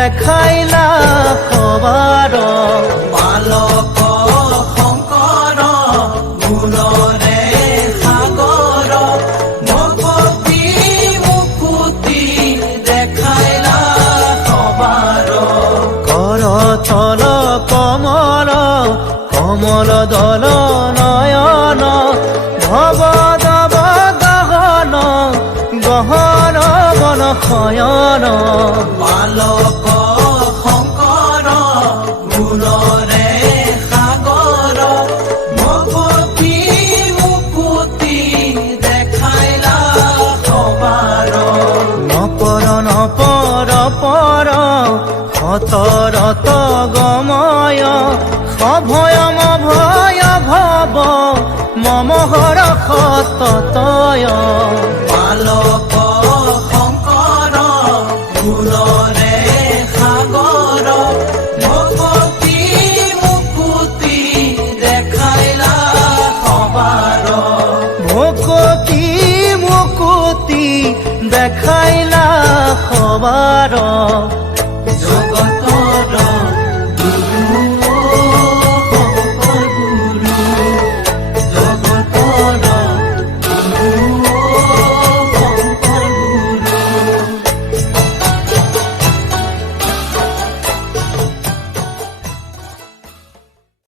দেখাইলা সবাৰ বালক শংকৰ গুণৰে সাগৰ ভকতি মুকুতি দেখাইলা সবাৰ কৰতল কমল কমল দল নয়ন ভবদব গহন গহন বন শয়ন বালক শংকৰ গুণৰে সাগৰ ভকতি মুকুতি দেখাইলা সবাৰ নপৰ নপৰ পৰ সতৰত গময় সভয়ম ভয় ভৱ মম হৰ সততয় বালক শংকৰ গুণৰে সাগৰ ভকতি মুকুতি দেখাইলা সবাৰ ভকতি মুকুতি দেখাইলা সবাৰ